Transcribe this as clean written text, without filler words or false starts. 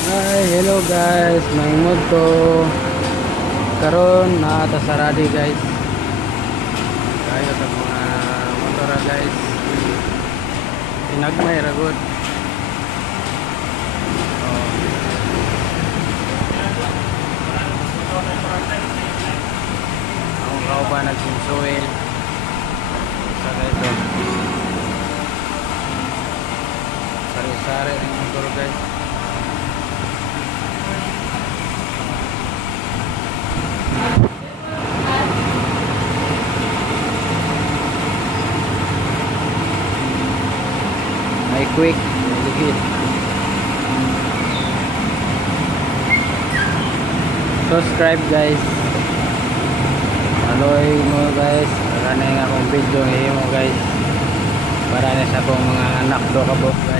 Hi, hello guys. May moto karon na tasaradi guys. Kayo sa mga motora guys. Pinagmay ragot. Ang kauban nagsinsuel. Sa ito. Sari-sari ang motor guys. May quick, ligid. Subscribe guys. Aloy mo guys. Para na yung akong video ngayon mo guys. Para na sa akong mga anak do kabok guys.